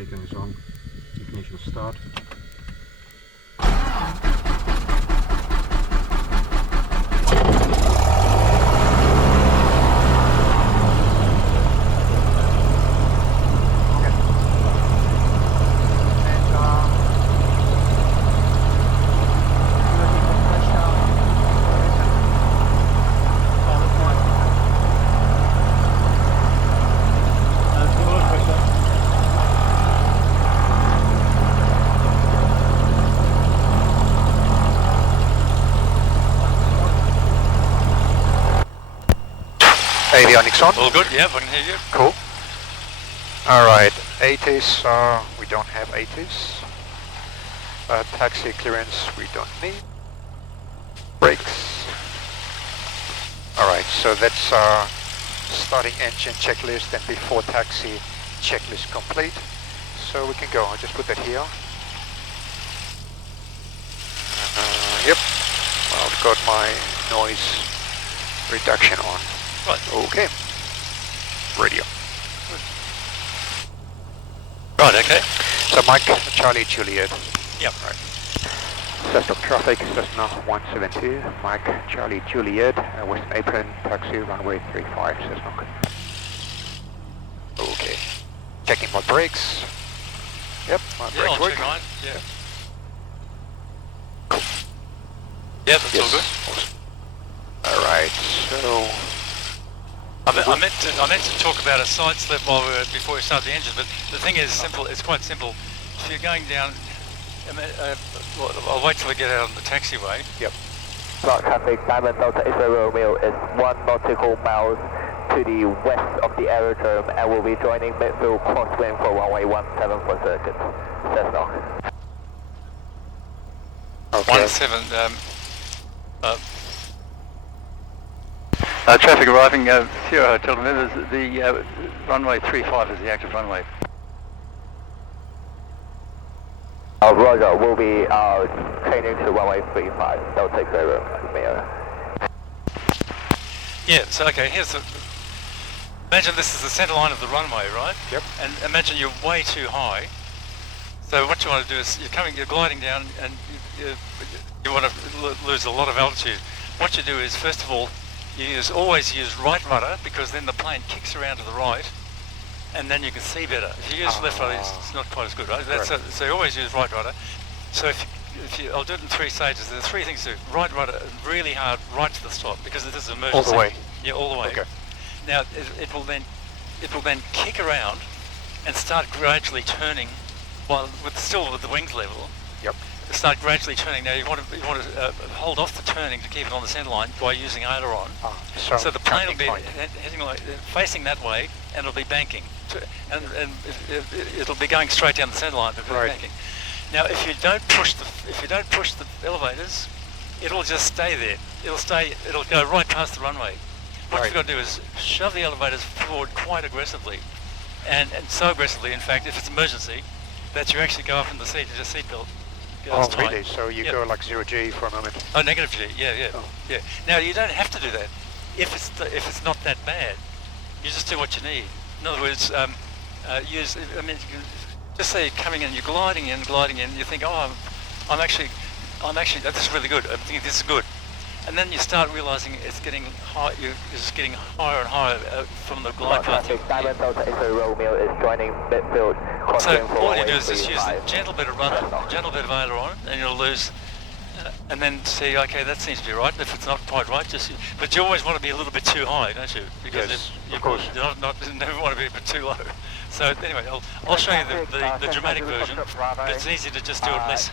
Beacon is on. Ignition start. Avionics on? All good, yeah, I can hear you. Cool. Alright, 80s, we don't have 80s. Taxi clearance, we don't need. Brakes. Alright, so that's starting engine checklist and before taxi checklist complete. So we can go, I'll just put that here. Yep, I've got my noise reduction on. Right. Okay. Radio. Right, okay. So Mike, Charlie, Juliet. Yep. Right. Cessna traffic, Cessna 172. Mike, Charlie, Juliet, Western Apron, taxi, runway 35, Cessna. Okay. Checking my brakes. Yep, my brakes I'll work. check mine, yeah. Yeah, that's all good. Awesome. Alright, so... I meant to talk about a side slip before we start the engine, but the thing is simple. It's quite simple. If you're going down, I'll wait till we get out on the taxiway. Yep. Flight traffic, Diamond Delta Israel Romeo is 1 nautical miles to the west of the aerodrome and will be joining midfield crosswind for runway 17 for circuit. Cessna. Okay. 17. Traffic arriving, Sierra Hotel members, the runway 35 is the active runway. Roger, we'll be changing to runway 35, Delta Israel Romeo. Yeah, so okay, here's the... Imagine this is the centre line of the runway, right? Yep. And imagine you're way too high. So what you want to do is you're gliding down and you want to lose a lot of altitude. What you do is, first of all, you always use right rudder because then the plane kicks around to the right and then you can see better. If you use left rudder, it's not quite as good, right? So you always use right rudder. So if you, I'll do it in 3 stages. There are 3 things to do. Right rudder, really hard, right to the stop because this is an emergency. All the way? Yeah, all the way. Okay. Now it will then kick around and start gradually turning, while still with the wings level. Yep. Start gradually turning. Now you want to hold off the turning to keep it on the centre line by using aileron. So the plane will be heading facing that way, and it'll be banking, and it'll be going straight down the centre line. Right. Banking. Now, if you don't push the elevators, it'll just stay there. It'll go right past the runway. What you've got to do is shove the elevators forward quite aggressively, and so aggressively, in fact, if it's emergency, that you actually go up in the seat and just seatbelt. Oh, really? So you go like 0G for a moment? Oh, negative G, yeah. Now, you don't have to do that if it's not that bad. You just do what you need. In other words, just say you're coming in, you're gliding in, you think, oh, I'm actually, this is really good, I'm thinking this is good. And then you start realising it's getting high, it's getting higher and higher from the glide path. Diamond Delta Israel Romeo is joining midfield. So all you do is just use a gentle bit of rudder, gentle bit of aileron, and you'll lose. And then see, okay, that seems to be right. If it's not quite right, but you always want to be a little bit too high, don't you? Because yes, of course, you never want to be a bit too low. So anyway, I'll show you the dramatic version. But it's easy to just do it less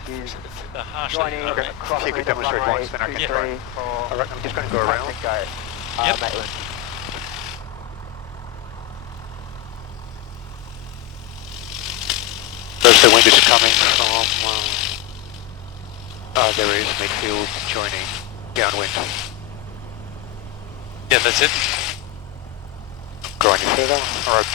harshly. Okay. If you could demonstrate once, then I can try. Alright, I'm just going to go around. Yep. There's the wind is coming from... there is midfield joining downwind. Yeah, that's it. Go any further? Alright.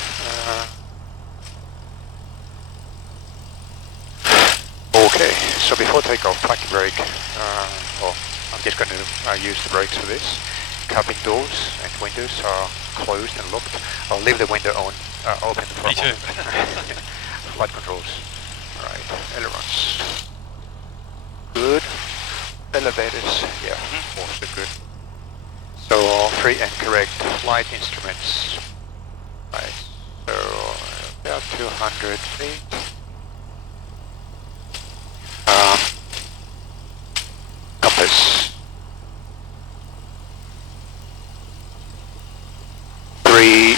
Okay, so before takeoff, parking brake. I'm just going to use the brakes for this. Cabin doors and windows are closed and locked. I'll leave the window open for a Me too. moment. flight controls. Alright, ailerons. Good. Elevators, yeah, also good. So all three and correct flight instruments. Right, so about 200 feet. Compass. 3,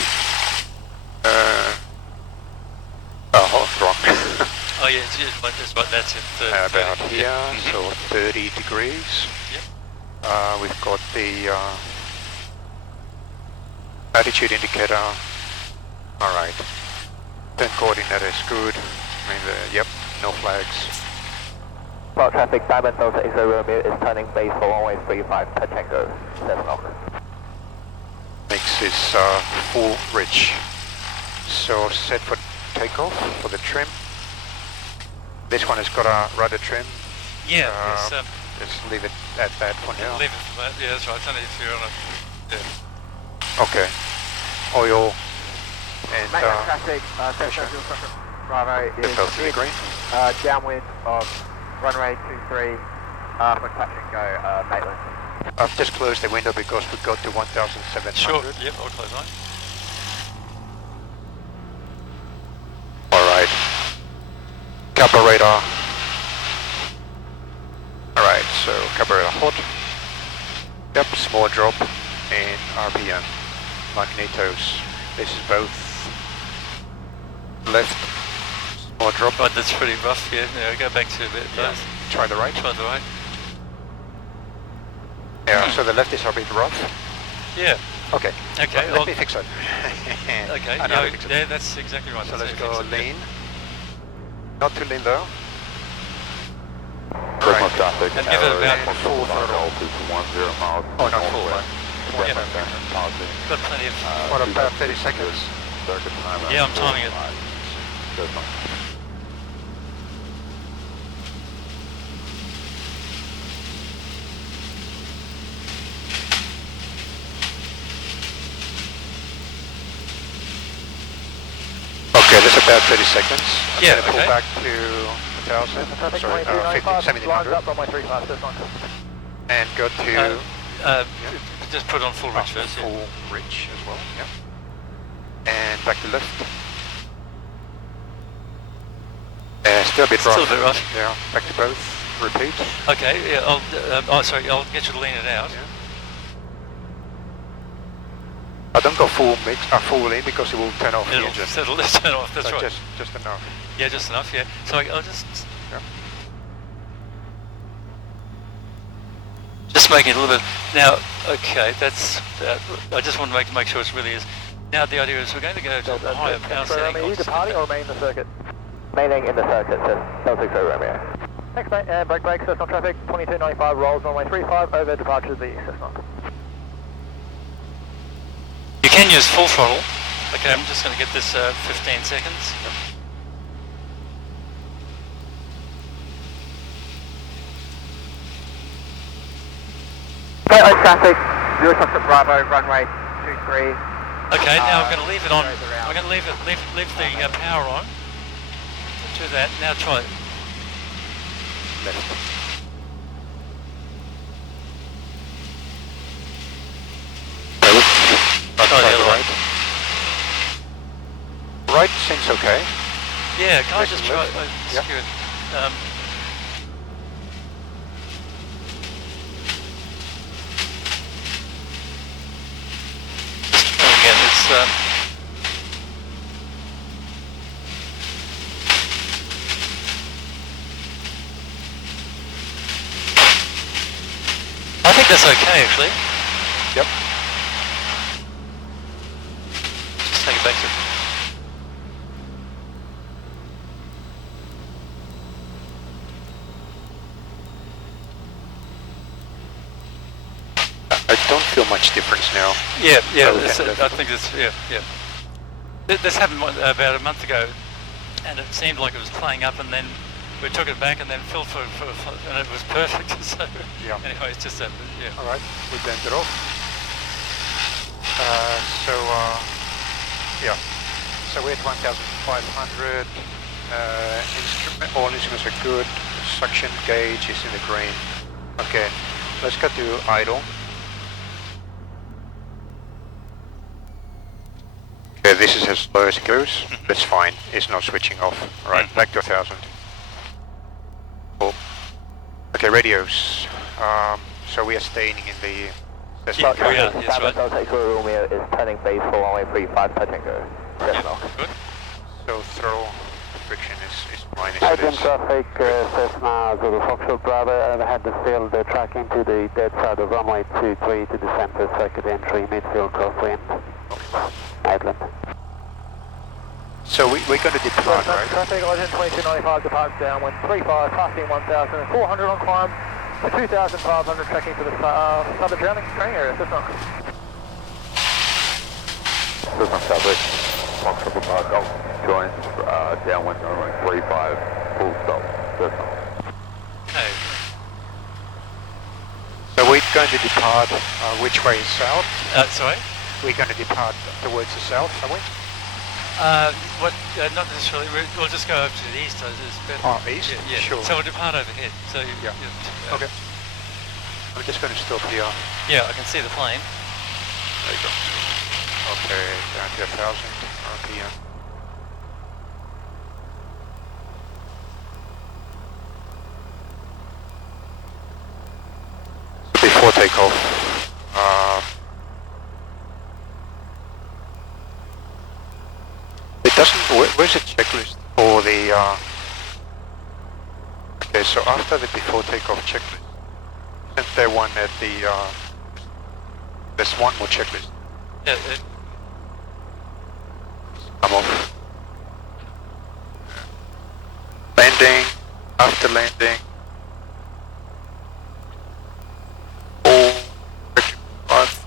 wrong. Oh yeah, it's about that's in About 30. here, Yeah. so 30 degrees. Yep. We've got the attitude indicator. Alright. Turn coordinate is good. I mean, yep, no flags. Well, traffic, Diamond Delta X-ray Romeo is turning base for runway 35 per Tango, Cessnock. Mix is full rich. So set for takeoff for the trim. This one has got a rudder trim. Yeah, Just leave it at that for now. leave it for that. Yeah, that's right. It's only if you're on a. Yeah. Okay. Oil and traffic, Cessna Bravo is both in the green. downwind of runway 23 for touch and go, Maitland. I've just closed the window because we got to 1,700. Sure. Yep. I'll close mine. Alright. Carburetor. Alright, so carburetor hot. Yep, small drop in RPM. Magnetos. This is both left. Small drop. Right, that's pretty rough. Yeah. Yeah. Go back to a bit. Yeah. Try the right. Try the right. Yeah, so the left is a bit rough. Yeah. Okay. Okay. Let me fix it. Okay. I know how to Yeah, fix it. yeah, that's exactly right. So That's let's how you go fix it. lean. Not too lean though. Cessna Right. traffic, And give it about And full throttle. altitude 10 miles. Oh, not full. Yeah. Got plenty of. What about 30 seconds? Circuit time. Yeah, I'm timing it. Cessna. Okay, that's about 30 seconds. I'm Yeah, gonna pull okay. back to 1,000, sorry, 1,700, up runway 35, Cessnock. and go to Just put on full rich first. Yeah. full rich as well, yeah. And back to left. Still a bit rough. Still a bit rough. Yeah, back to both, repeat. Okay. Yeah. Sorry. I'll get you to lean it out. Yeah. I don't go full mix, full in because it will turn off the It'll engine. settle. Turn off. That's So right. just enough. Yeah, just enough. Yeah. So I'll just. Yeah. Just making it a little bit. Now, okay, that's. I just want to make sure it really is. Now the idea is we're going to go to a higher power setting. Are you departing or remain in the circuit? Remaining in the circuit, Delta X-ray Romeo. Thanks mate, and brake, Cessnock traffic, 2295 rolls runway 35 over departure of the Cessnock. You can use full throttle. Okay, I'm just going to get this 15 seconds. Maitland traffic, 0 Bravo, runway 23. Okay, now I'm going to leave it on. I'm going to leave the power on. Do that. Now try it. Left. Try the other right. Right seems okay. Yeah, can I just Left, try? left. Yeah. Screw it. Again, it's I think that's okay actually. Yep. Just take it back to. I don't feel much difference now. Yeah, yeah. Okay, This, that's- I think it's yeah. This happened about a month ago, and it seemed like it was playing up, and then we took it back, and then filled for and it was perfect. So Yeah. anyway, it's just that. Yeah. All right, we bend it off. Yeah. So we're at 1,500, All instruments are good. Suction gauge is in the green. Okay, let's go to idle. Okay, this is as low as it goes. That's fine. It's not switching off. All right, back to 1,000. Cool. Okay, radios. So we are staying in the Cessna. Yeah, we are, yes, Diamond right. Delta Echo Romeo is turning base for runway 35, touch and go. Cessna. Good. So throttle friction is minus Agent this. traffic, Cessna Zulu Foxtrot Bravo, overhead the field, tracking to the dead side of runway 23 to descend for circuit entry, midfield crosswind, Maitland. So we're going to depart, right? Traffic, Legend 2295 departs downwind 35, passing 1,400 on climb, 2,500 tracking to the southern drowning training area, Cessna. Cessna traffic, Foxtrot Bravo Golf, joins downwind runway 35, full stop, Cessna. Okay. So we're going to depart which way is south? Sorry? We're going to depart towards the south, are we? Not necessarily. We'll just go over to the east. It's better. Oh, east? Yeah, yeah. Sure. So we'll depart overhead. So Yeah. Okay. I'm just going to stop here. Yeah, I can see the plane. There you go. Okay, down to 1,000 RPM. Before takeoff, it doesn't. Where's the checklist for the? Okay, so after the before takeoff checklist, isn't there one at the? There's one more checklist. Yeah, Come off. Landing, after landing.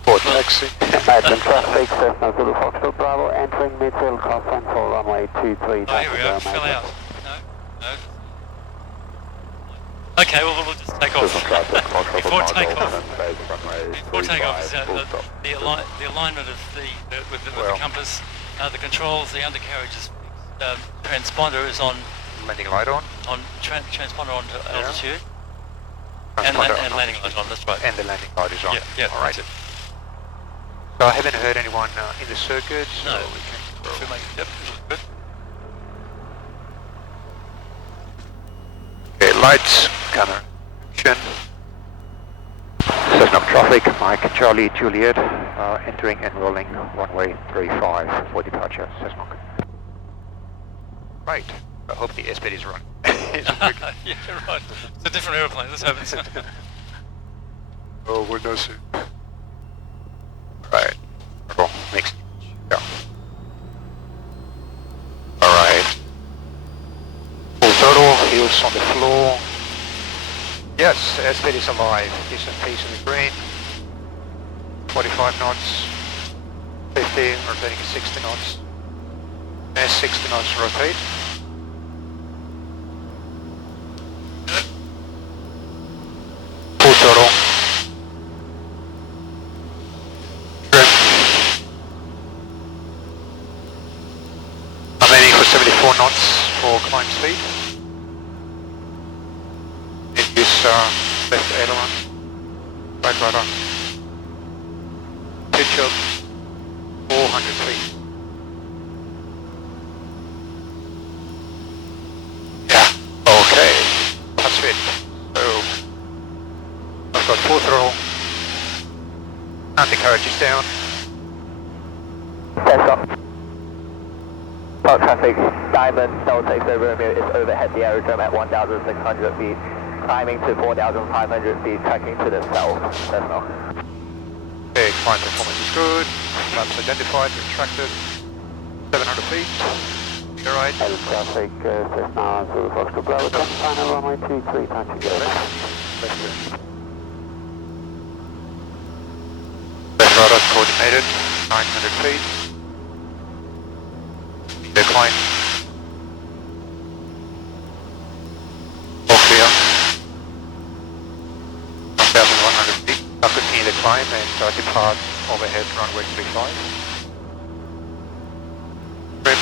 For taxi. Agent traffic, Cessna Zulu Foxtrot Bravo, entering midfield crosswind for runway 23, oh, here we touch go. and go, Fill Maitland. out. No. Okay, well, we'll just take off. Cessna traffic, Foxtrot Before Bravo takeoff. Golf, base runway Before takeoff is 35, full stop. the alignment of with the Well. compass, the controls, the undercarriage is, transponder is on Landing light on. transponder on to Yeah. altitude, Transponder and on. landing light on. That's right. And the landing light is on. Yeah, yeah, All right. that's it. So I haven't heard anyone in the circuit, so No. we can Should make, yep, good. Okay, lights, camera, action. Cessna traffic, Mike, Charlie, Juliet, entering and rolling runway 35 for departure, Cessna. Right, I hope the airspeed is running. Yeah, right. It's a different aeroplane. This happens. Oh, we'll know soon. Right, cool, next, yeah. Alright. Full throttle, heels on the floor. Yes, airspeed is alive. Decent pace in the green. 45 knots. 50, rotating at 60 knots. And 60 knots rotate. Full throttle. Trim. I'm aiming for 74 knots for climb speed. Use left aileron, right rudder. Pitch up 400 feet. Yeah, okay, that's it. So, I've got full throttle, undercarriage is down. Cessna. Park traffic, Diamond Delta Echo Romeo is overhead the aerodrome at 1,600 feet. Climbing to 4,500 feet, tracking to the south. Cessna. Okay, climb performance is good. Flaps identified, retracted. 700 feet. You're right. Agent traffic, Cessna Zulu Foxtrot Bravo, 10 final runway 23, touch and go. Left rudder coordinated, 900 feet. Decline. All clear. 1,100 feet. Now continue the climb and depart overhead runway 35. Trim.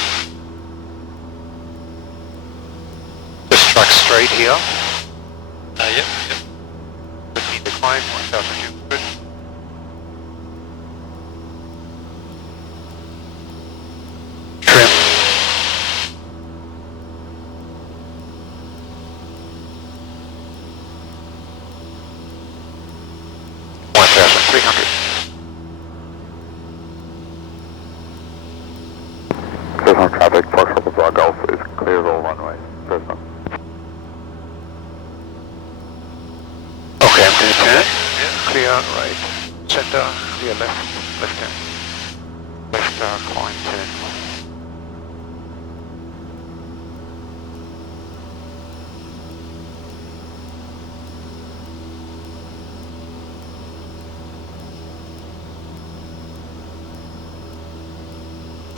straight here. Yep. Put me in the climb, 1200. Trim. 1300. Cessna traffic, Foxtrot Papa Golf is clear of all runways. Cessna. Okay, I'm going to turn. Clear right, center, clear left, left turn. Left climb turn.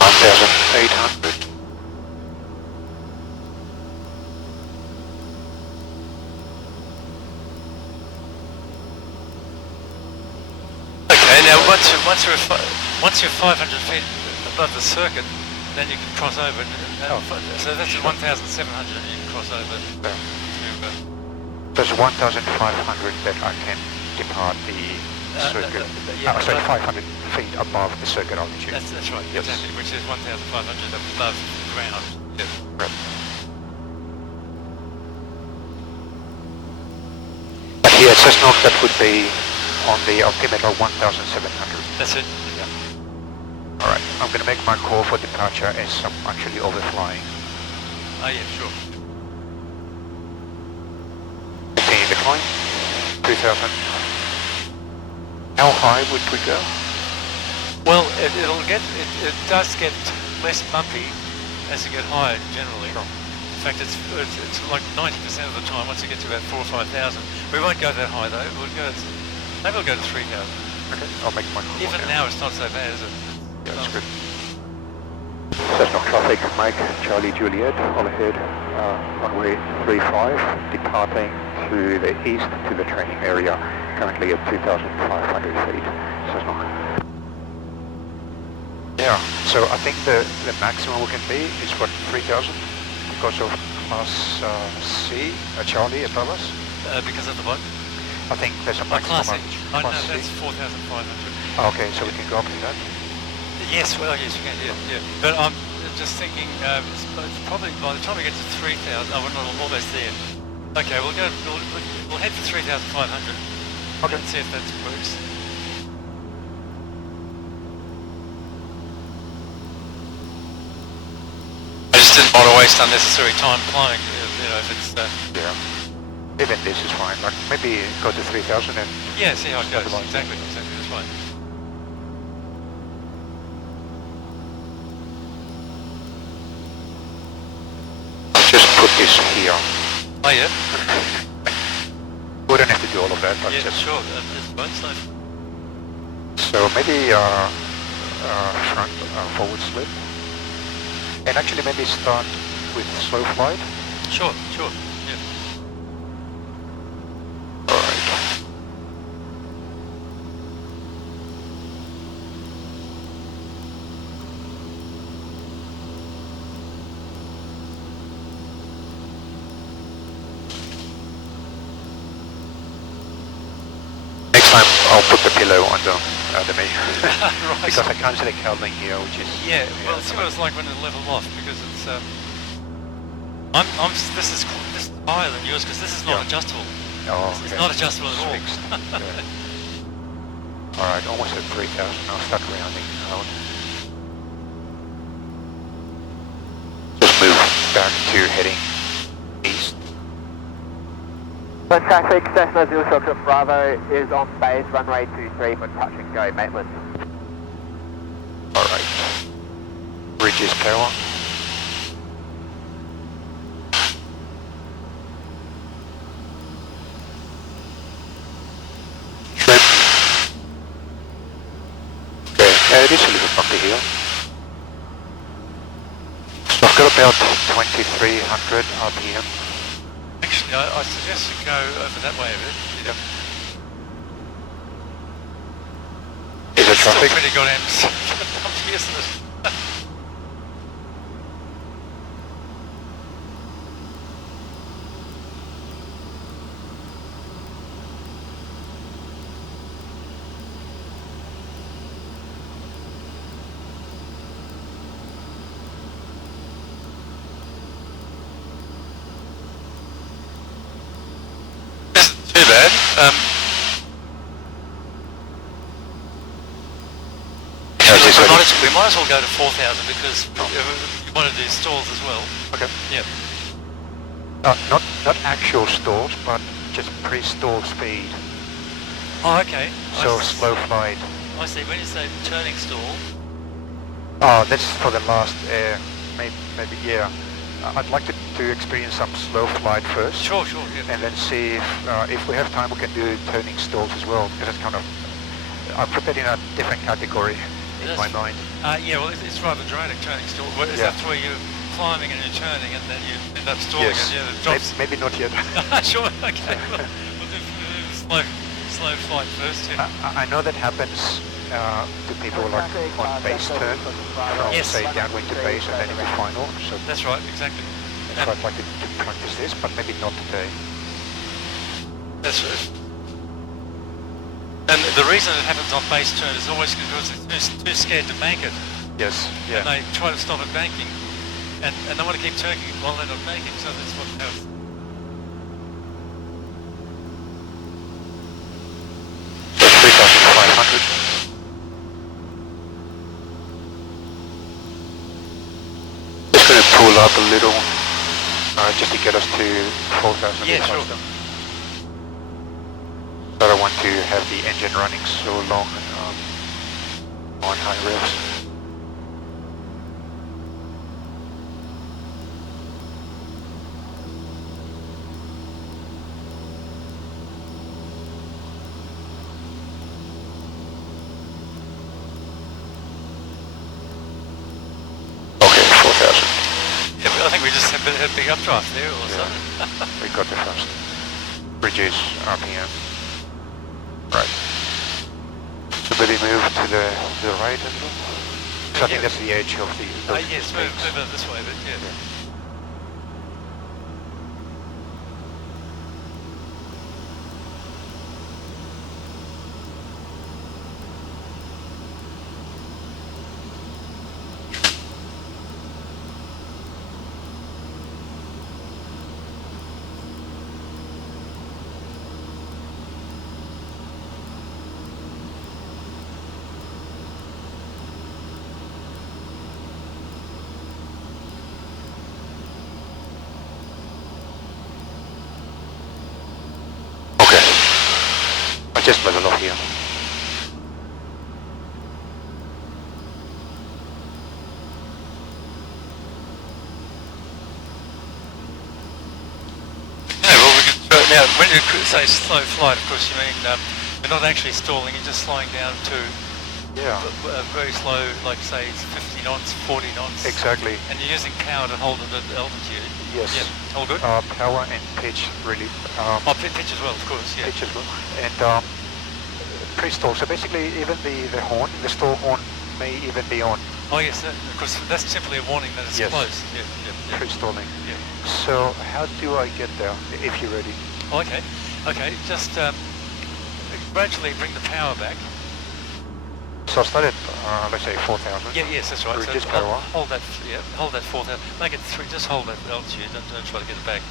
$1,800. Okay, now once you're 500 feet above the circuit, then you can cross over. So that's at 1,700 you can cross over to... There's 1,500 that I can depart the circuit. Sorry, 500 feet above the circuit altitude. That's right, Yes. exactly, which is 1,500 above ground. Yes. Right. But here it says not that would be on the altimeter 1,700. That's it. Alright, I'm going to make my call for departure as I'm actually overflying. Oh yeah, sure. Continue the climb, 2,000. How high would we go? Well, it does get less bumpy as you get higher generally. Sure. In fact, it's like 90% of the time once you get to about 4,000 or 5,000. We won't go that high though. Maybe we'll go to 3,000. Okay, I'll make my call. Even now, it's not so bad, is it? Yeah, that's good. Cessna traffic, Mike, Charlie Juliet, all ahead, runway 35, departing to the east to the training area, currently at 2,500 feet. Cessna. Yeah, so I think the maximum we can be is what, 3,000? Because of class C, Charlie above us? Because of the what? I think there's a maximum. Class C. Oh, no, Class C. that's 4,500. Okay, so we can go up to that? Yes, well, yes, you can, yeah. But I'm just thinking, it's probably by the time we get to 3,000, we're not almost there. Okay, we'll head for 3,500. Okay. And see if that works. I just didn't want to waste unnecessary time climbing, if it's... Yeah. Even this is fine, like maybe go to 3,000 and... Yeah, see how it goes. Otherwise- Exactly, that's fine. Just put this here. Oh, yeah? We don't have to do all of that, but Yeah, just... sure, it's fine, so... So maybe front forward slip. And actually maybe start with slow flight. Sure, yeah. Alright. Next time I'll put the pillow under me. Right. Because I can't see the cowling here, which is... Yeah, well, see what it's like when it level off, because it's, this is higher than yours, because this is not Yeah. adjustable. Oh, It's okay. not adjustable at all. Fixed. Yeah. Alright, almost at 3,000. I'll start rounding out. Just move back to heading east. So traffic, Cessna Zulu Foxtrot Bravo is on base, runway 23 for touch and go, Maitland. Alright. Bridge is power. Trim. Okay, it is a little bumpy here. So I've got about 2,300 RPM. Actually, I suggest you go over that way a bit. Yep. Is it It's still traffic? pretty goddamn bumpy, isn't it? bad. How's this ready? We might as well go to 4,000 because you want to do stalls as well. Okay. Yeah. Not actual stalls, but just pre-stall speed. Oh, okay. So slow flight. I see. When you say turning stall, Oh, that's for the last maybe yeah. I'd like to experience some slow flight first. sure, yeah. And then see if we have time we can do turning stalls as well, because it's kind of, I put that in a different category in my mind. Yeah, well, it's rather draining turning stall. Well, is Yeah. that where you're climbing and you're turning and then you end up stalling Yes. and it drops? Maybe not yet. Sure, okay. We'll do slow flight first, yeah. I know that happens to people like on base turn, from Yes. say downwind to base and then into final. So That's right, exactly. that's why I'd like to practice this, but maybe not today. That's right. And the reason it happens on base turn is always because they're too scared to bank it. Yes. Yeah. And they try to stop it banking. And they want to keep turning while they're not banking, so that's what happens. So 3,500. Just going to pull up a little, just to get us to 4,000. Yeah, sure. I don't want to have the engine running so long on high revs. Okay, 4,000. Yeah, I think we just had a big updraft there or something. We got the first. Reduce RPM. Right. So maybe move to the right a little. So I think that's the edge of the. Yes, move it this way, but yeah. Okay. I just level off here. Yeah, well, we could try, now, when you say slow flight, of course, you mean you're not actually stalling, you're just slowing down to Yeah. very slow, like say 50 knots, 40 knots. Exactly. And you're using power to hold it at altitude. Yes. Yeah, all good? Power and pitch really. Oh, pitch as well, of course, yeah. Pitch as well. And pre-stall. So basically, even the horn, the stall horn may even be on. Oh yes, of course, that's simply a warning that it's Yes. close. Yeah. Pre-stalling. Yeah. So how do I get there if you're ready? Oh, okay, just gradually bring the power back. So I started, let's say 4,000. Yes, that's right. Reduce So power. hold that 4,000. Make it 3. Just hold that altitude. Don't try to get it back.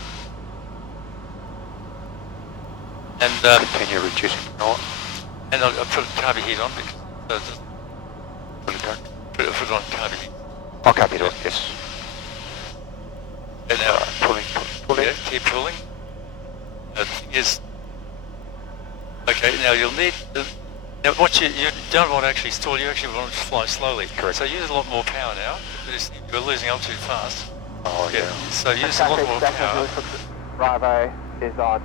And Continue reducing. No, I'll put carby heat on because just pull it back. put it on carby heat. Oh, copy it. Yes. And now Pulling. yeah, keep pulling. The thing is, okay. Now you'll need. Now what you don't want to actually stall. You actually want to fly slowly. Correct. So use a lot more power now. You're losing altitude fast. Oh yeah. So use a lot more power. Bravo is on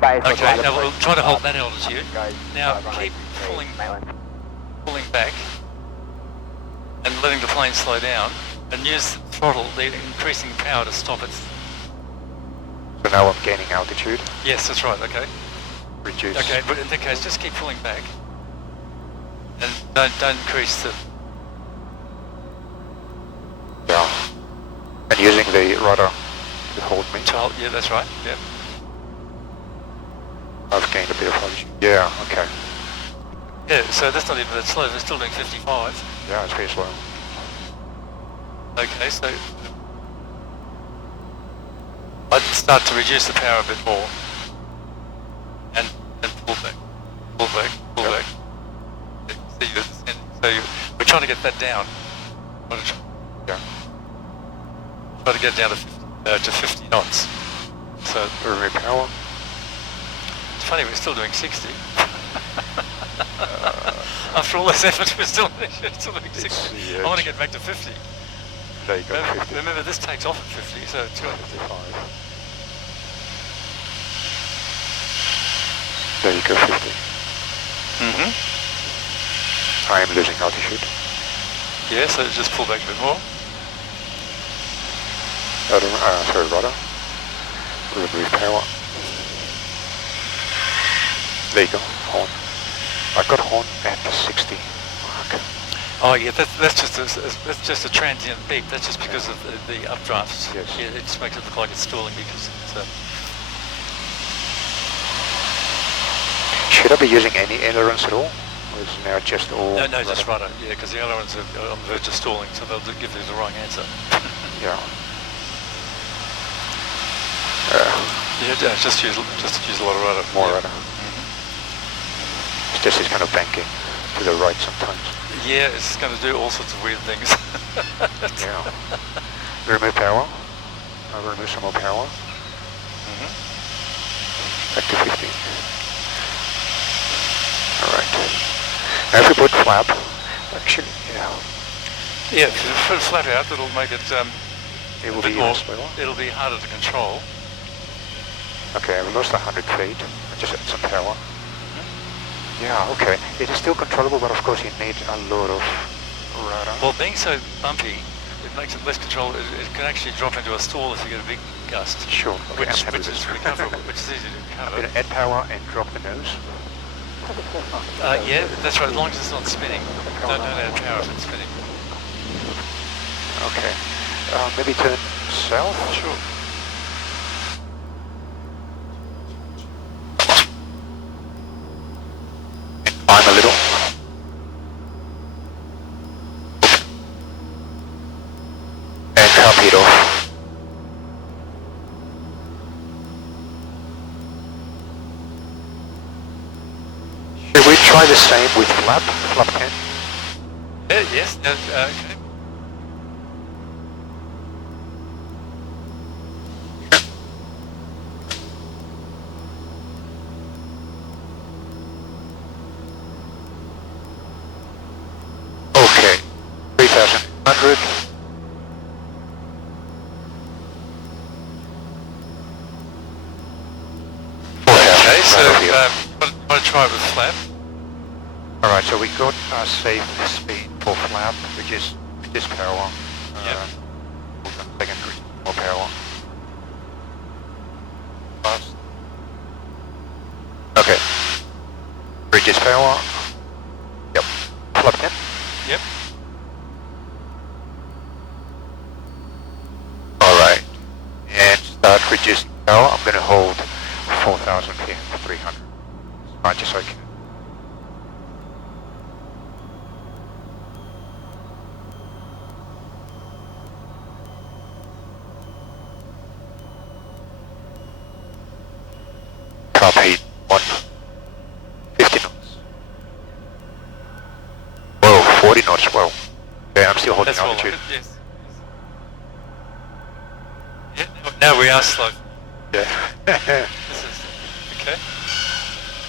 base. Okay, now we'll try to hold that altitude. Goes, Now runway keep 23, pulling mainland. back and letting the plane slow down and use the throttle, the increasing power to stop it. So now I'm gaining altitude. Yes, that's right, okay. Reduce. Okay, but in that case, just keep pulling back and don't increase the... Yeah. And using the rudder to hold me. Yeah, that's right, yeah. I've gained a bit of altitude. Yeah. Okay. Yeah, so that's not even that slow, they're still doing 55. Yeah, it's very slow. Okay, so I'd start to reduce the power a bit more. pull back, pull back, pull back. See, you're descending. So we're trying to get that down. Yeah. Try to get it down to 50 knots. So Remove power. it's funny, we're still doing 60. After all this effort, we're still doing 60. the I want to edge. get back to 50. There you go, 50. Remember, this takes off at 50, so it's got 55. There you go, 50. Mm-hmm. I am losing altitude. Yeah, so just pull back a bit more. Sorry, rudder. Remove power. There you go, horn. I've got horn at 60. Fuck. Oh yeah, that's just a transient beep. That's just because of the updrafts. Yes. Yeah, it just makes it look like it's stalling because it's. Should I be using any ailerons at all? Or is it now just all... No, just rudder. Yeah, because the other ones are on the verge of stalling, so they'll give you the wrong answer. Yeah. Yeah, just use a lot of rudder. More yeah. rudder. It's just kind of banking to the right sometimes. Yeah, it's going to do all sorts of weird things. Yeah. Remove power. I'll remove some more power. Back to 50. Alright. Now if we put flap, actually, yeah, Yeah, if you put it flat out, it'll make it it will a bit be more. even slower. It'll be harder to control. Okay, we lost 100 feet. I just add some power. Yeah, okay. It is still controllable, but of course you need a lot of rudder. Well, being so bumpy, it makes it less controllable. It can actually drop into a stall if you get a big gust. Sure. Okay, Which, I'm happy which with is this. recoverable, which is easy to I'm recover. going to add power and drop the nose. Yeah, that's right. As long as it's not spinning, don't add power if it's spinning. Okay. Maybe turn south? Sure. Climb a little. And top it off. Should we try the same with flap 10? Yes. Okay. Okay. 3,100. Okay. So want to try it with flap? Alright, so we got our safe speed for flap, which is power. Yep. Secondary, more power. Fast. Okay. Reduce power. Yep. Flap 10. Yep. Alright. And start reducing power. I'm going to hold 4,000 here, 300. As much as I can. Copy 50 knots. Whoa, 40 knots, whoa. Okay, I'm still holding That's more like altitude. it. Yes. Yeah. Now we are slow. Yeah. This is okay.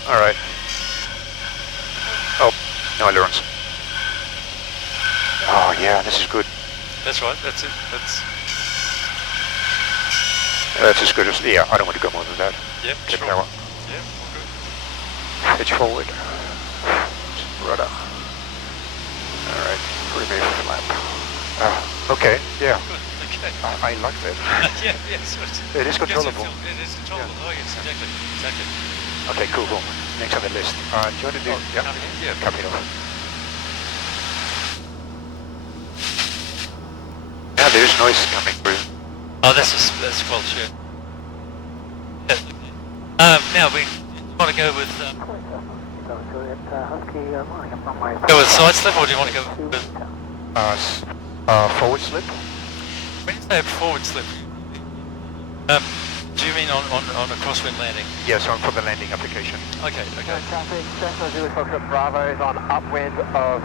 Alright. Oh, no ailerons. Oh yeah, this is good. That's right. That's it. That's as good as, yeah, I don't want to go more than that. Yep. Get Sure. power. Yep. All good. Pitch forward. Rudder. Alright, remove flap. Okay, yeah. Good. Okay. I like that. Yeah. Yes. It is controllable. It is controllable. Oh yes. Exactly. Okay, cool. Next on the list. Do you want to do? Coming in? Yeah. Copy it off. Now there's noise coming through. Oh, that's Squelch, yeah. Now we want to go with side slip, or do you want to go with Forward slip. when you say forward slip? Do you mean mean on a crosswind landing? Yes, on for the landing application. Okay, okay. Traffic, Cessna Zulu Foxtrot Bravo is on upwind of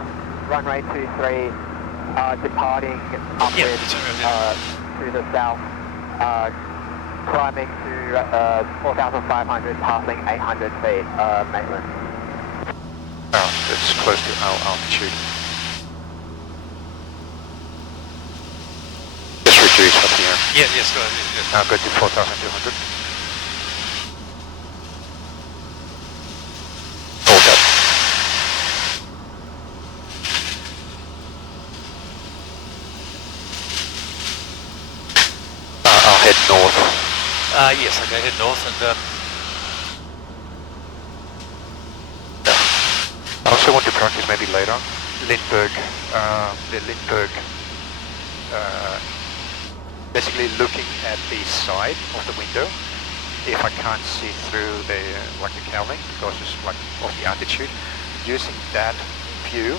runway 23, departing upwind to the south, climbing to 4,500, passing 800 feet, Maitland. It's close to our altitude. Just reduce up here. Yes, go ahead. Yes. Now go to 4,200. Hold up. I'll head north. Yes, okay, head north and I also want to practice maybe later. Lindbergh, basically looking at the side of the window. If I can't see through the cowling because it's of the altitude, using that view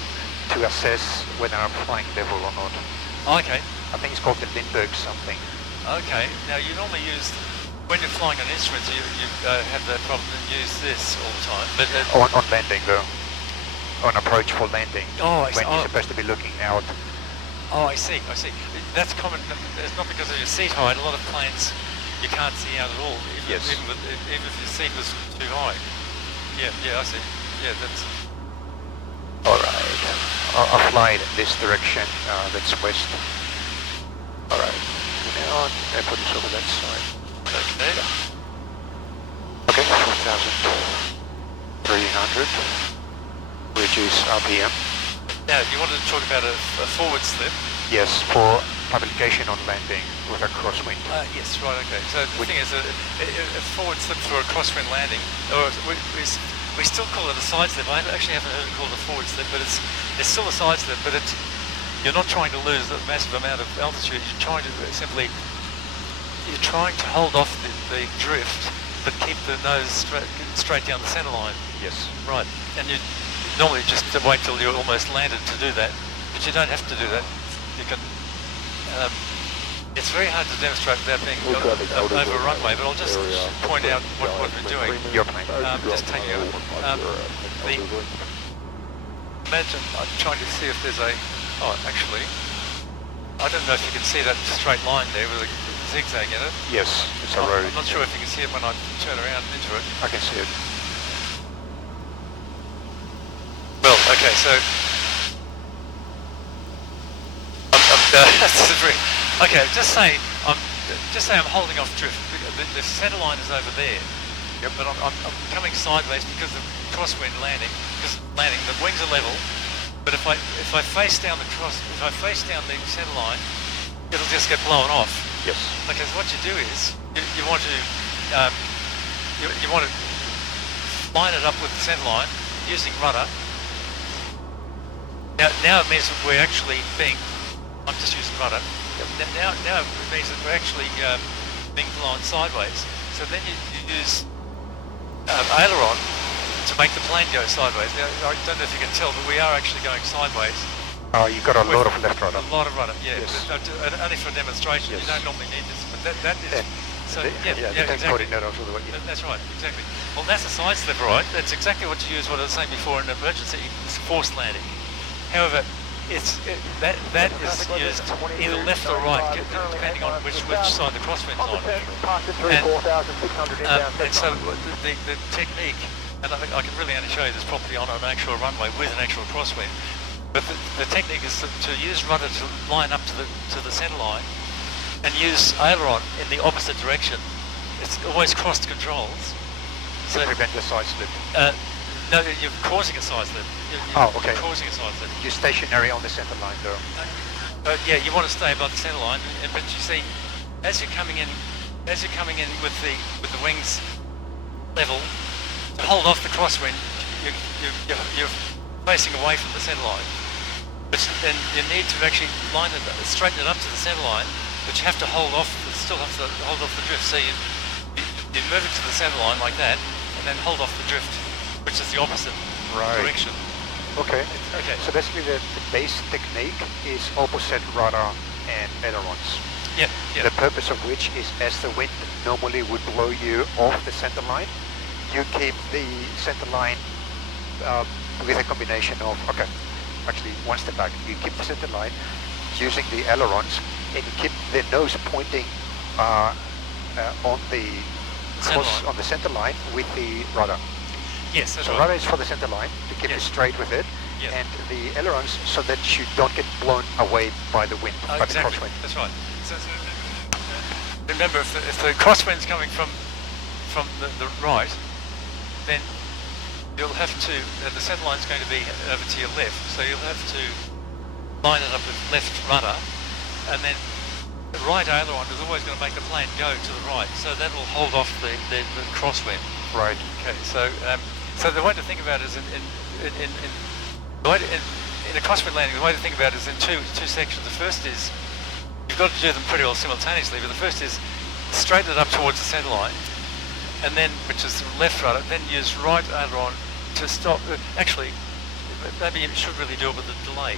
to assess whether I'm flying level or not. okay. I think it's called the Lindbergh something. Okay, now you normally use, when you're flying on instruments, you have that problem and use this all the time. But On landing though. On approach for landing. Oh, I see. When you're supposed to be looking out. Oh, I see. That's common. It's not because of your seat height. A lot of planes you can't see out at all. Even if your seat was too high. Yeah, I see. Yeah, that's. Alright. I'll fly in this direction. That's west. Alright. Now I put this over that side. Okay. Okay, 4,300. Reduce RPM. Now, you wanted to talk about a forward slip. Yes, for publication on landing with a crosswind. Yes, right, okay. So the thing is, a forward slip for a crosswind landing, or we still call it a side slip. I actually haven't heard it called a forward slip, but it's still a side slip, but you're not trying to lose a massive amount of altitude. You're trying to hold off the drift, but keep the nose straight down the center line. Yes. Right, and you normally just wait till you're almost landed to do that, but you don't have to do that. You can. It's very hard to demonstrate without being over a runway, but I'll just point out what we're doing. Your plane. Just taking over. Imagine I'm trying to see if there's actually, I don't know if you can see that straight line there with a zigzag in it. Yes, it's a road. I'm not sure if you can see it when I turn around into it. I can see it. Well, okay, so okay. Just say I'm holding off drift. The centre line is over there. Yep. But I'm coming sideways because of crosswind landing. The wings are level. But if I face down the centre line, it'll just get blown off. Yes. Because what you do is you want to line it up with the centre line using rudder. Now it means that we're actually I'm just using rudder. Yep. Now it means that we're actually being blown sideways. So then you use aileron to make the plane go sideways. Now, I don't know if you can tell, but we are actually going sideways. You've got a lot of left rudder. A lot of rudder, yeah. Yes. Only for a demonstration. Yes. You don't normally need this, but that is... Exactly. That's right, exactly. Well, that's a side slip, right? That's exactly what you use, what I was saying before, in an emergency forced landing. However, that is used either left or right, depending on which side the crosswind's on. And so the technique, and I can really only show you this properly on an actual runway with an actual crosswind, but the technique is to use rudder to line up to the centre line and use aileron in the opposite direction. It's always crossed controls. So to prevent the side slip. No, you're causing a side slip. Okay. You're causing a side slip. You're stationary on the centre line though. Yeah, you want to stay above the centre line, but you see, as you're coming in with the wings level, to hold off the crosswind, you're facing away from the centre line. But then you need to actually straighten it up to the centre line, but you have to still have to hold off the drift. So you move it to the centre line like that, and then hold off the drift, which is the opposite direction. Okay. Okay. So basically the base technique is opposite rudder and ailerons. Yeah, yeah. The purpose of which is as the wind normally would blow you off the center line, you keep the center line with a combination of, okay, actually one step back, you keep the center line using the ailerons and you keep the nose pointing on the center line with the rudder. Yes, that's So right. rudder is for the center line to keep it Yes. straight with it, Yes. and the ailerons so that you don't get blown away by the wind, by the Exactly. crosswind. That's right. So, remember, if the crosswind's coming from the right, then you'll have to, the center line's going to be over to your left, so you'll have to line it up with left rudder, and then the right aileron is always going to make the plane go to the right, so that will hold off the crosswind. Right. Okay, so the way to think about it is in a crosswind landing, the way to think about it is in two sections. The first is, you've got to do them pretty well simultaneously, but the first is straighten it up towards the centre line, and then, which is left rudder, then use right aileron to stop. Actually, maybe you should really do it with a delay.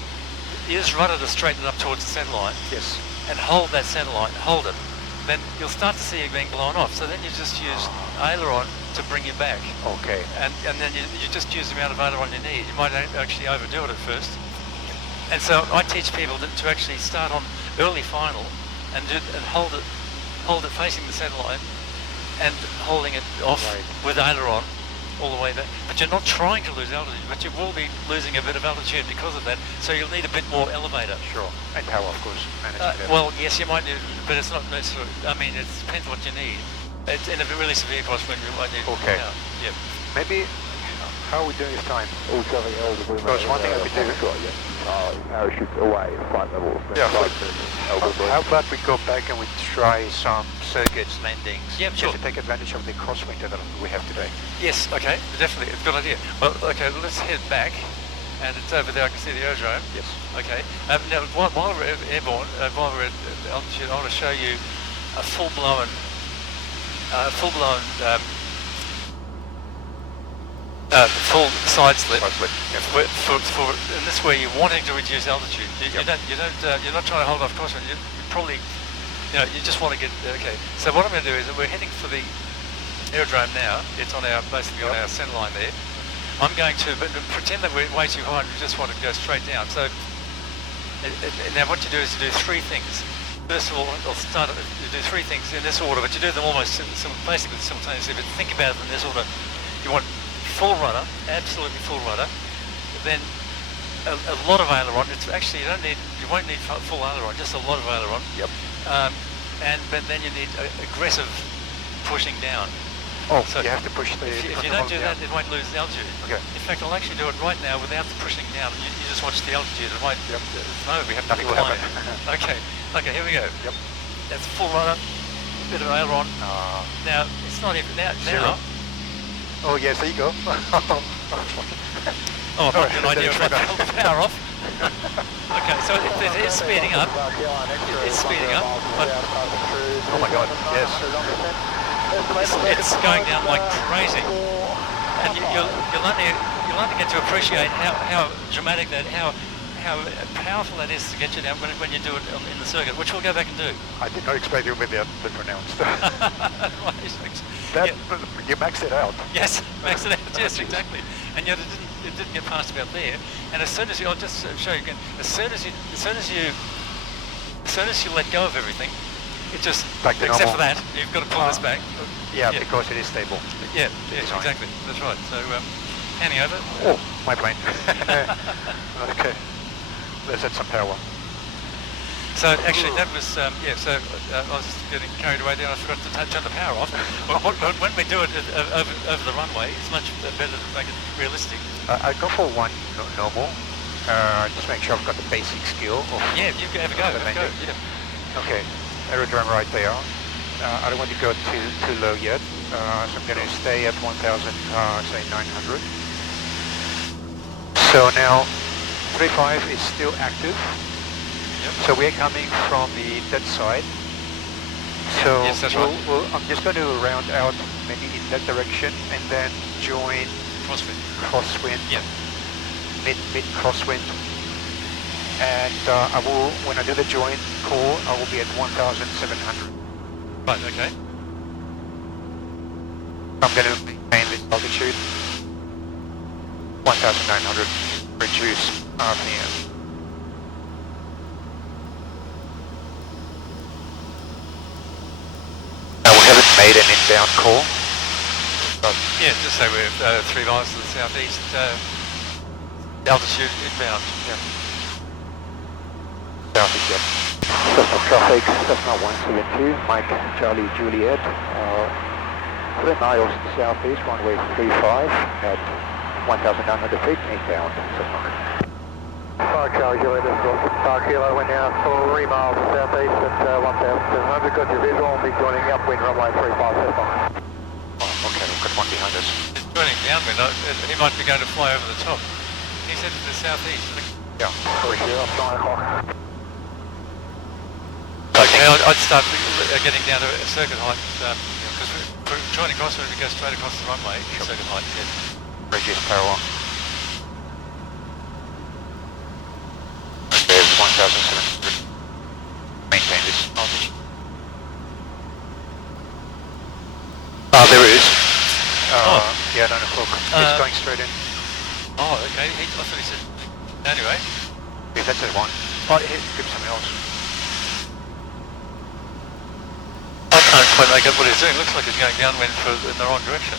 Use rudder to straighten it up towards the centre line. Yes. And hold that centre line, hold it. Then you'll start to see it being blown off. So then you just use aileron to bring you back. Okay. And then you just use the amount of aileron you need. You might actually overdo it at first. And so I teach people to actually start on early final and hold it facing the centre line and holding it off with aileron all the way there. But you're not trying to lose altitude, but you will be losing a bit of altitude because of that. So you'll need a bit more elevator. Sure. And power, of course. Well, yes, you might need, but it's not necessarily. I mean, it depends what you need. It's in a really severe crosswind, you might need Okay. more power. Yeah. Maybe, how are we doing this time? All traffic eligible. Because one thing that we do. Parachutes away, flight level. Yeah. How about we go back and we try some circuits, landings, Yeah, just sure. to take advantage of the crosswind that we have today. Yes. Okay. Definitely. It's a good idea. Well, okay. Let's head back, and it's over there. I can see the aerodrome. Yes. Okay. Now, while we're airborne, while we're at altitude, I want to show you a full-blown full side slip. And this is where you're wanting to reduce altitude. You're not trying to hold off crosswind. You probably, you just want to get. Okay. So what I'm going to do is we're heading for the aerodrome now. It's on basically on our centre line there. I'm going to pretend that we're way too high and we just want to go straight down. So now what you do is you do three things. First of all, you do three things in this order, but you do them almost basically simultaneously. But think about it in this order. You want full rudder, absolutely full rudder. Then a lot of aileron. It's actually you won't need full aileron, just a lot of aileron. Yep. But then you need aggressive pushing down. Oh, So you have to push the. If you don't do that, it won't lose the altitude. Okay. In fact, I'll actually do it right now without the pushing down. You just watch the altitude. It won't. Yep. No, we have Nothing to will climb. happen. Okay, here we go. Yep. That's full rudder, bit of aileron. Now it's not even now. Zero. Oh yes, there you go. Oh, I've got an idea of that. Hold the power off. Okay, so it is speeding up. It's speeding up. But Oh my God. Yes. it's going down like crazy. And you'll only get to appreciate how dramatic that, how powerful that is to get you down when you do it in the circuit, which we'll go back and do. I did not expect you to be that pronounced. Yeah. You maxed it out. Yes, max it out. Yes, exactly. And yet it didn't get past about there. And as soon as I'll just show you again. As soon as you let go of everything, it just Back to except normal. for that, you've got to pull this back. Yeah, Yeah. because it is stable. Yeah, Design. exactly. That's right. So handing over. Oh, my plane. Okay. Let's add some power. So actually, that was So I was getting carried away there. I forgot to turn the power off. But when we do it over the runway, it's much better to make it realistic. I go for one normal. Just make sure I've got the basic skill. Yeah, you have a go. of the Have a go. landing. Yeah. Okay, aerodrome right there. I don't want to go too low yet, so I'm going to stay at 1,000, say 900. So now 3.5 is still active. Yep. So we're coming from the dead side. So Yes, that's right. I'm just going to round out maybe in that direction and then join Crosswind. crosswind, Yeah. mid crosswind. and I will, when I do the joint call, I will be at 1,700. Right, okay. I'm going to maintain this altitude, 1,900, reduce RPM. We haven't made an inbound call. But Yeah, just say we're 3 miles to the southeast, altitude inbound. Yeah. southeast, yep. Cessna traffic, Cessna 172, Mike Charlie Juliet, 3 miles southeast, runway 35 at 1,900 feet, inbound, Cessna. Mike Charlie Juliet, this is Park Kilo, we're now 3 miles southeast at 1,700, got your visual, we'll be joining upwind runway 35 Cessna. Oh, okay, we've got one behind us. He's joining downwind. He might be going to fly over the top. He said to the southeast. Yeah. 9 o'clock. Okay, I'd start getting down to circuit height, because for joining crosswind, we go straight across the runway, circuit height, yeah. Reduce power. There's 1,700. Maintain this altitude. There it is. Yeah, 9 o'clock. It's going straight in. Oh, okay. I thought he said... Anyway. Yeah, that's it one. Oh, give something else. I can't quite make out what he's doing. Looks like he's going downwind in the wrong direction.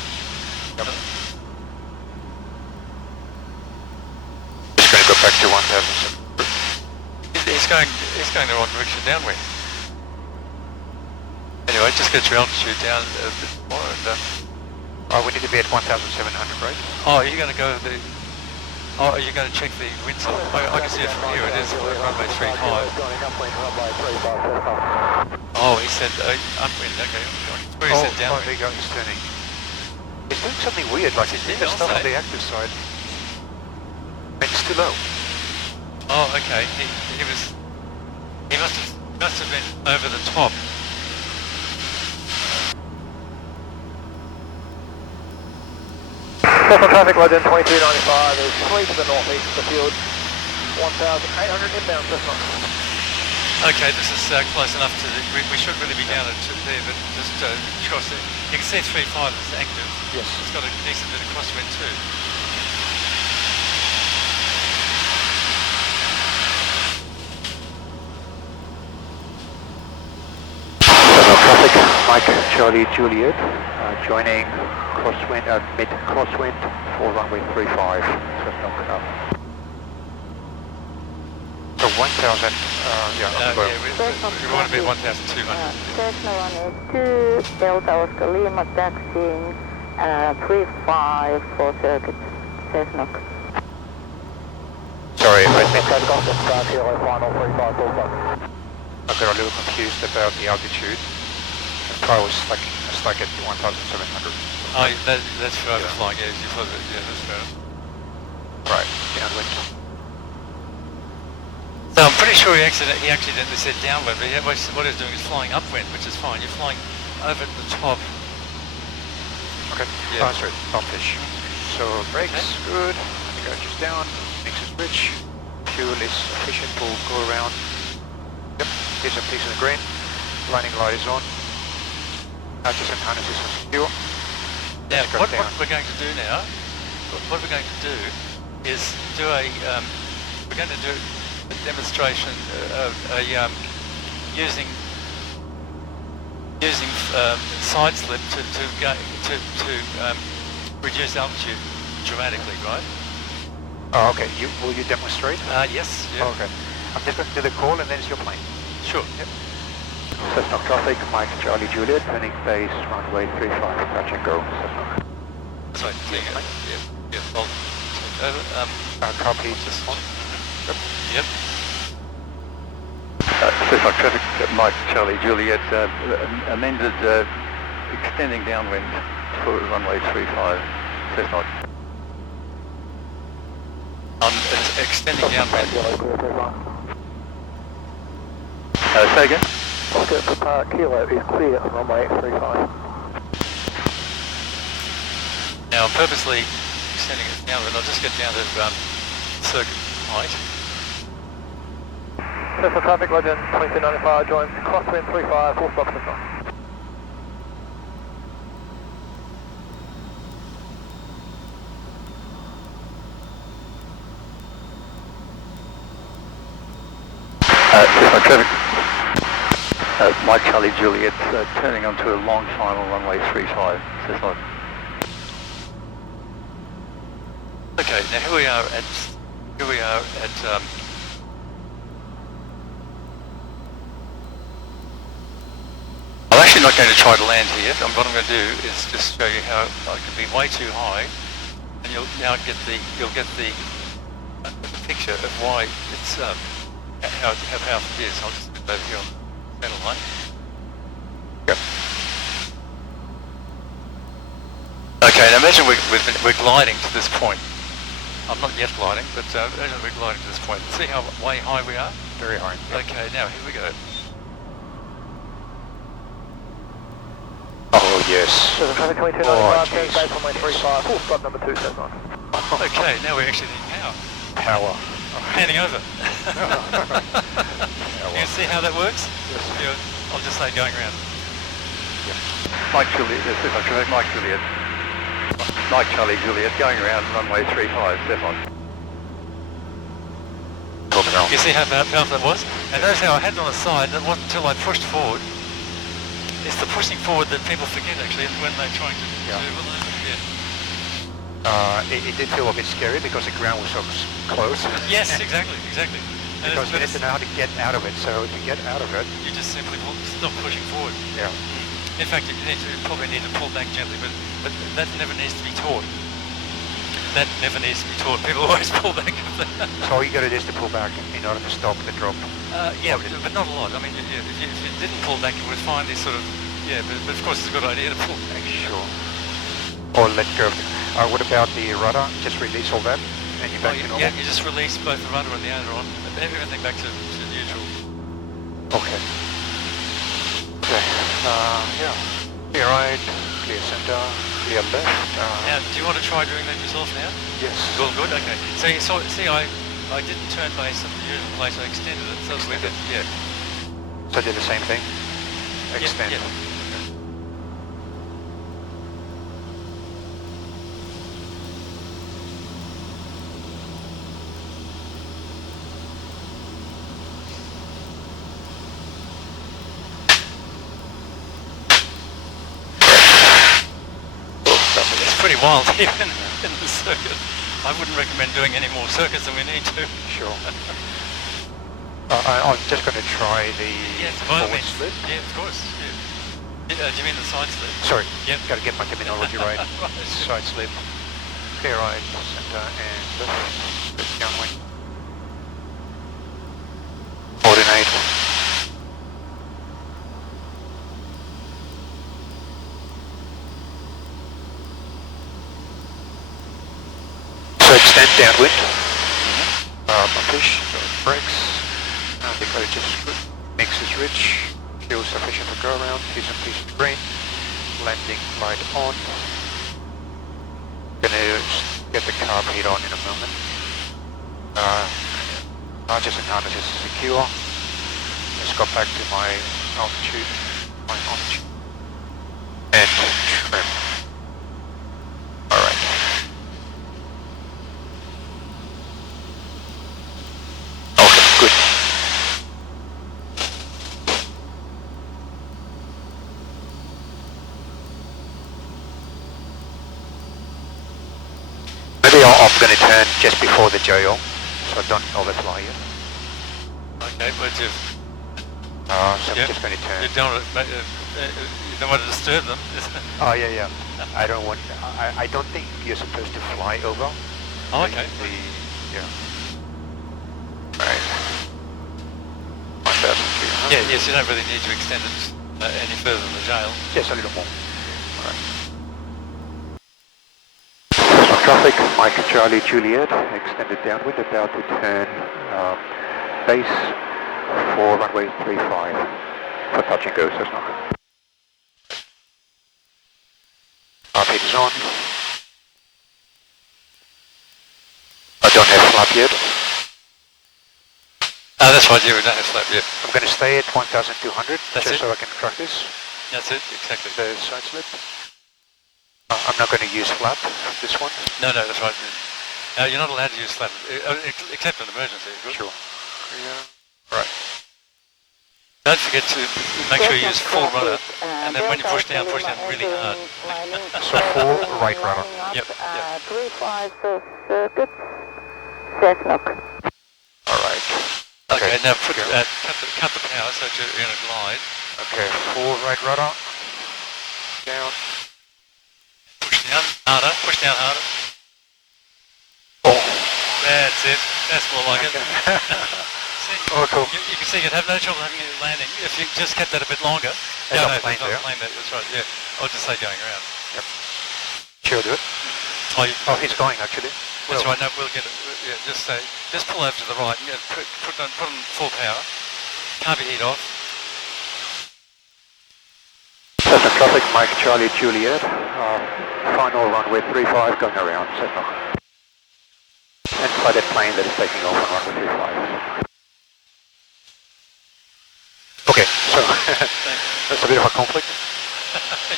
Yep. Just going to go back to 1,000. He's going the wrong direction downwind. Anyway, just get your altitude down a bit more and... we need to be at 1,700, right? Oh, are you going to go the... Oh, are you going to check the wind zone? I can see it from here. It is runway 35. Oh, he said upwind. Okay. Where he said downwind. There you go. He's turning. He's doing something weird. Like he's doing stuff on the active side. And it's too low. Oh, okay. He must have been over the top. Cessna traffic, load in 2295, is 3 to the northeast of the field, 1,800 inbound Cessna. Okay, this is close enough to the... We should really be down at there, but just cross it. You can see 35 is active. Yes. It's got a decent bit of crosswind too. Traffic, Mike Charlie Juliet, joining crosswind, mid crosswind for runway 35. So 1,000, Yeah, we want to be at 1,200. Cessna 182, Delta Oscar Lima, taxiing 35 for circuit, Cessna. Sorry, I think I got a little confused about the altitude. The car was stuck at 1,700. Oh, that's for overflying, yeah, that's fair enough. Right, downwind. So I'm pretty sure he accidentally said downwind, but what he's doing is flying upwind, which is fine. You're flying over the top. Okay, Yeah. sorry, top-ish. So brakes, good. The gauge is down, mix is rich. Fuel is sufficient, we'll go around. Yep, here's a piece of the green. Landing light is on. Hatches and harness is secure. Now, Go what down. we're going to do now, what we're going to do is do we're going to do a demonstration of using side slip to reduce altitude dramatically, right? Oh, okay. Will you demonstrate? Yes. Yeah. Oh, okay. I'm just going to do the call and then it's your plane. Sure. Yep. Cessna traffic, Mike Charlie Juliet, turning base, runway 35, touch and go, Cessna. Sorry, yeah. Well, Copy, just on. Yep. Cessna traffic, Mike Charlie Juliet, amended extending downwind for runway 35, Cessna. It's extending downwind. Say again? Oscar for Park Kilo is clear on runway 35. Now, I'm purposely extending it downwind. I'll just get down to circuit height. Cessna traffic, Legend 2295 joins crosswind 35, full stop Cessna. Cessna traffic. Mike Charlie Juliet, turning onto a long final runway 35, Cessna. Okay, now here we are at I'm actually not going to try to land here. What I'm going to do is just show you how I can be way too high, and you'll now get the picture of why it's how powerful it is. I'll just put it over here on the center line. Yep. Okay, now imagine we're gliding to this point. I'm not yet gliding, but imagine we're gliding to this point. See how way high we are? Very high. Okay, now here we go. Oh yes. Cessna traffic 2295, turn base runway 35, full stop number 2 Cessna. Okay, now we're actually needing power. Power. Handing over. You can see how that works? Yes. Yeah, I'll just say going around. Mike Juliet, Cessna traffic, Mike Juliet. Mike Charlie Juliet, going around runway 35, Stefan. You see how powerful that was? And notice how I had it on the side, that wasn't until I pushed forward. It's the pushing forward that people forget actually when they're trying to Yeah. yeah. It did feel a bit scary because the ground was so close. Yes, exactly. And Because you need to know how to get out of it. So to get out of it, you just simply stop pushing forward. yeah. In fact, you probably need to pull back gently, but that never needs to be taught. That never needs to be taught. People always pull back. So all you got to do is to pull back in order to stop the drop. Yeah, but not a lot. I mean, if you didn't pull back, you would find this sort of, but of course it's a good idea to pull back. Sure. Or let go. What about the rudder? Just release all that and you're back to normal? Yeah, you just release both the rudder and the aileron, everything back to neutral. Okay. Okay. Yeah. Clear right, clear center, clear left. Now, do you want to try doing that yourself now? Yes. Good, okay. So you saw, I didn't turn base at the usual place, I extended it so that we could, So do the same thing? Extend. Yeah. It's pretty wild even in the circuit. I wouldn't recommend doing any more circuits than we need to. Sure. I'm just going to try the forward slip. Yeah, of course. Yeah. Do you mean the side slip? Sorry. Yep. Got to get my terminology right. Right. Side slip. Clear right, center, and left. Downwind. Coordinate. So extend downwind. Push, brakes. The car just mix is rich. Fuel sufficient to go around. Use some piece of green. Landing light on. Gonna get the carb heat on in a moment. Arches and harnesses secure. Let's go back to my altitude. And trim. Alright. Okay, good. Maybe I'm going to turn just before the JO, so I don't overfly you. Okay, but So I'm just going to turn. you don't want to disturb them. Oh yeah. I don't think you're supposed to fly over. Oh, okay. Right. 1,000 feet. Yeah, yes, you don't really need to extend it any further than the jail. Yes, a little more. Alright. Traffic, Mike Charlie Juliet, extended downwind, about to turn base for runway 35 for touch and go, so it's not good. RP is on. I don't have flap yet. That's right, yeah, we don't have flap, yeah. I'm going to stay at 1,200 That's just it. so I can practice That's it, exactly. the side slip. I'm not going to use flap this one. No, that's right. You're not allowed to use flap, except in emergency. Sure. Yeah. Right. Don't forget to make sure you use full rudder, and then when you push down really hard. So full right rudder. Yep. 35 circuit, Cessnock. All right. Okay, now cut the power so that you're in a glide. Okay, full right rudder. Down. Push down harder. Oh. That's it, that's more like it. See, Oh, cool. you can see you'd have no trouble having it landing if you just kept that a bit longer. There's No, a plane there. plane there, that's right, yeah. I'll just say going around. Yep. Sure, do it. Oh, he's going actually. That's right, no, we'll get it. Yeah, just pull over to the right and put on full power. Can't be heat off. Cessna traffic, Mike Charlie Juliet. Final runway 35 going around, Cessna. Inside that plane that is taking off on runway 35. Okay, so that's a bit of a conflict.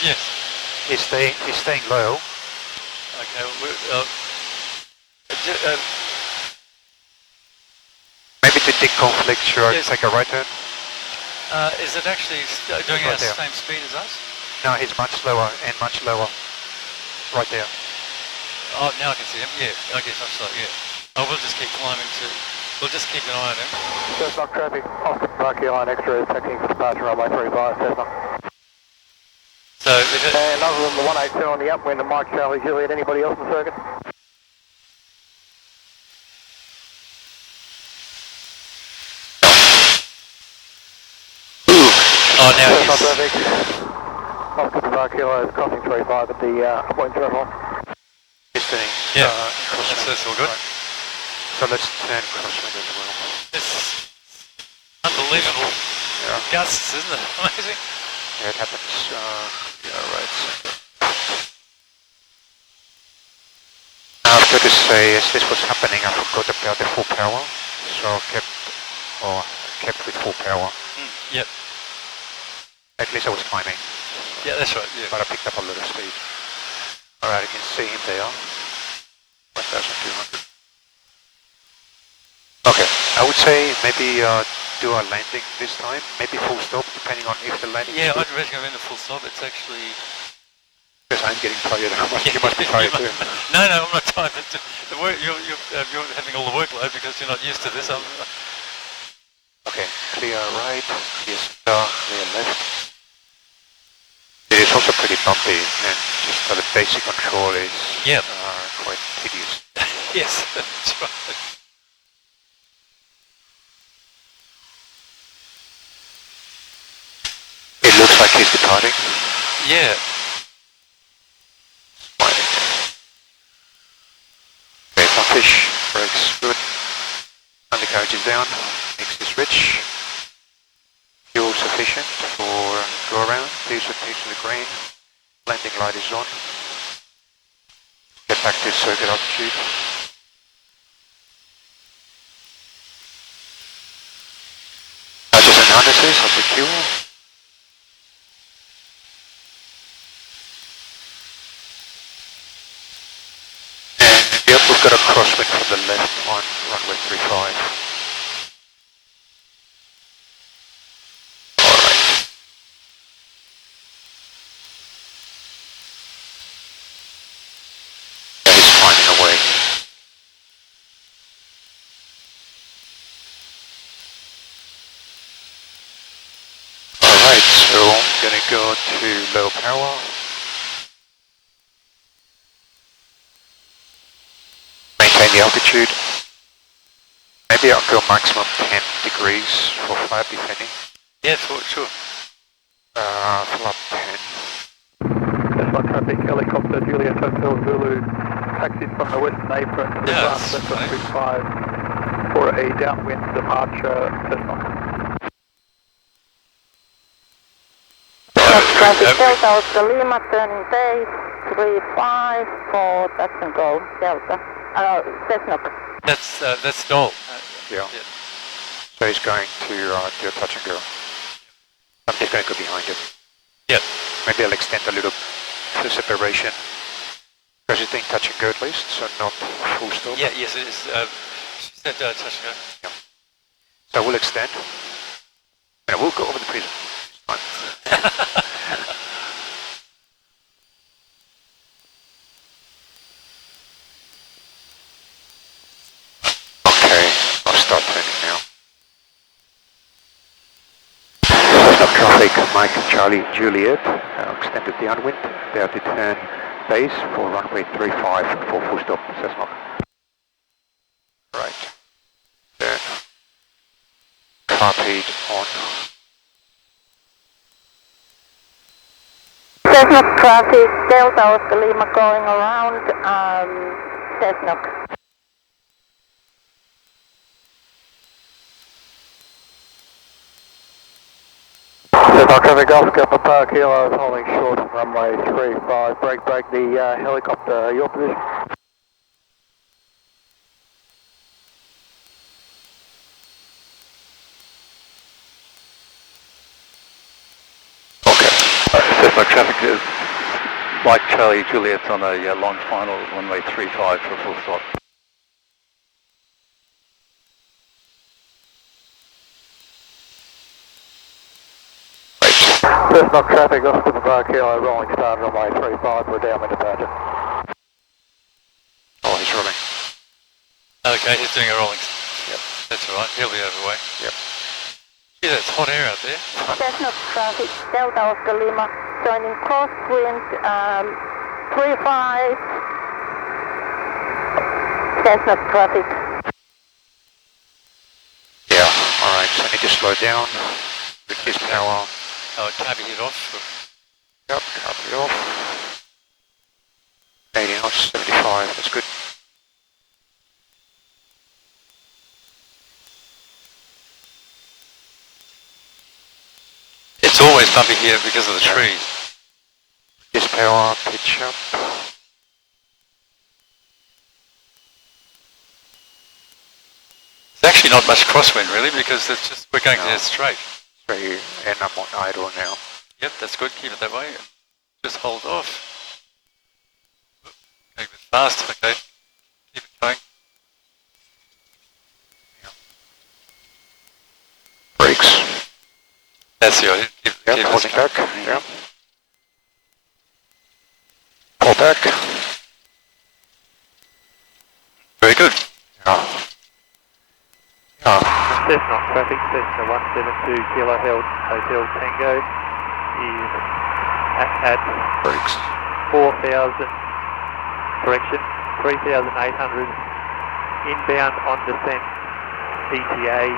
Yes. He's staying low. Okay, Maybe to deconflict, sure, Yes. take a right turn. is it actually doing Right it at the there. same speed as us? No, he's much slower and much lower. Right there. Oh, now I can see him. Yeah, I guess I'm slow, yeah. Oh, we'll just keep climbing we'll just keep an eye on him. Cessnock traffic, Austin Parky Line Extra is taking for departure runway 35, Cessnock. So, if it, And other than the 182 on the upwind and Mike Charlie Juliet, anybody else in the circuit? oh, now Cessnock he's... traffic, Austin Parky Line is crossing 35 at the upwind terminal. Listening. Yeah, crosswind. that's all good. Right. So let's turn crosswind as well. It's unbelievable Yeah. gusts, isn't it? Amazing. Yeah, it happens. Yeah, right. I've got to say, as this was happening, I forgot about the full power, so I kept with full power. Yep. At least I was climbing, Yeah, that's right. Yeah. but I picked up a lot of speed. All right, you can see him there. 1,200. Okay, I would say maybe do a landing this time, maybe full stop, depending on if the landing. Yeah, I'd recommend a full stop. It's actually... Because I'm getting tired. You must be tired too. No, I'm not tired. The work, you're having all the workload because you're not used to this. Okay, clear right, clear star, clear left. It is also pretty bumpy, and just the basic control is quite tedious. Yes, that's right. It looks like he's departing. Yeah. Okay, some fish, brakes good. Undercarriage is down, mix is rich. Fuel sufficient for go around, please rotate to the green. Landing light is on. Get back to circuit altitude. Badges and harnesses are secure. And yep, we've got a crosswind from the left on runway 35. So I'm going to go to low power. Maintain the altitude. Maybe I'll go maximum 10 degrees for flap, if any. Yeah, sure. Flap 10. Cessnock traffic, helicopter Juliet Hotel Zulu, taxied from the western apron to the left of 35 for a downwind departure, Cessnock. Traffic Delta Oscar Lima, turning base, 35 for touch and go, Delta. Cessnock. That's Dole. Yeah. So he's going to do a touch and go. I'm just going to go behind him. Yep. Maybe I'll extend a little the separation. Because it's doing touch and go at least, so not full stop. Yeah, yes it is. She said touch and go. Yeah. So we'll extend. Yeah, we'll go over the prism. It's fine. Okay, I'll start turning now. Stop traffic, Mike, Charlie, Juliet. Extended downwind. They have to turn base for runway 35 for full stop, Cessnock. Right. Turn. Carpeed on. Cessnock traffic, Delta Oscar Lima going around Cessnock. Cessnock traffic, Oscar Papa Kilo, holding short of runway 35. Break the helicopter, your position. Cessnock traffic is like Charlie Juliet's on a long final, runway 35 for full stop. Cessnock traffic, Oscar Papa Kilo, rolling start runway 35, we're downwind departure. Oh, he's rolling. Okay, he's doing a rolling. Yep. That's all right, he'll be overway. Yep. Gee, that's hot air out there. Cessnock traffic, Delta Oscar Lima, joining crosswind 35. Cessnock traffic. Yeah, alright, so I need to slow down. Reduce power. Oh, cabby it off. Yep, cut it off. 80 knots, 75, that's good. It's always bumpy here because of the trees. Reduce power, pitch up. It's actually not much crosswind really because it's just we're going dead straight. Straight, and I'm on idle now. Yep, that's good. Keep it that way. Just hold off. Going a bit fast. Okay. Keep it going. Brakes. That's the idea. Keep Yep, it holding straight. back. Yep. Pull back. Very good. Yeah. Yeah. Cessnock traffic, Cessna 172 Kilo Hotel Tango is at Brakes. 4,000, correction, 3,800 inbound on descent, ETA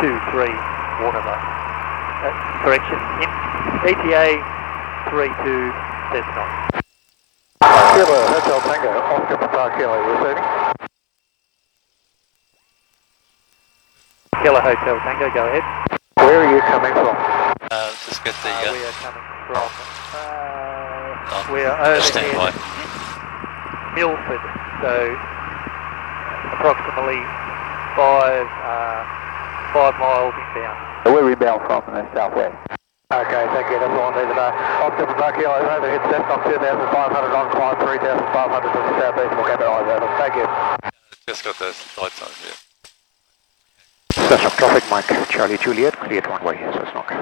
23 Warner. Correction, ETA 32 Cessnock. Kilo Hotel Tango, Oscar Papa Kilo receiving. Kilo Hotel Tango, go ahead. Where are you coming from? Just get the. We are coming from. Oh, we are over stand by. in Milford, so approximately 5 miles inbound. Where are we bound from in the southwest? Okay, thank you. That's all I need to know. Oscar Papa Kilo is over. Hit Cessnock 2,500 on climb 3,500 to the southeast. We'll capitalise over. Thank you. Just got those lights on. Yeah. Cessnock traffic, Mike, Charlie, Juliet, cleared runway, Cessnock.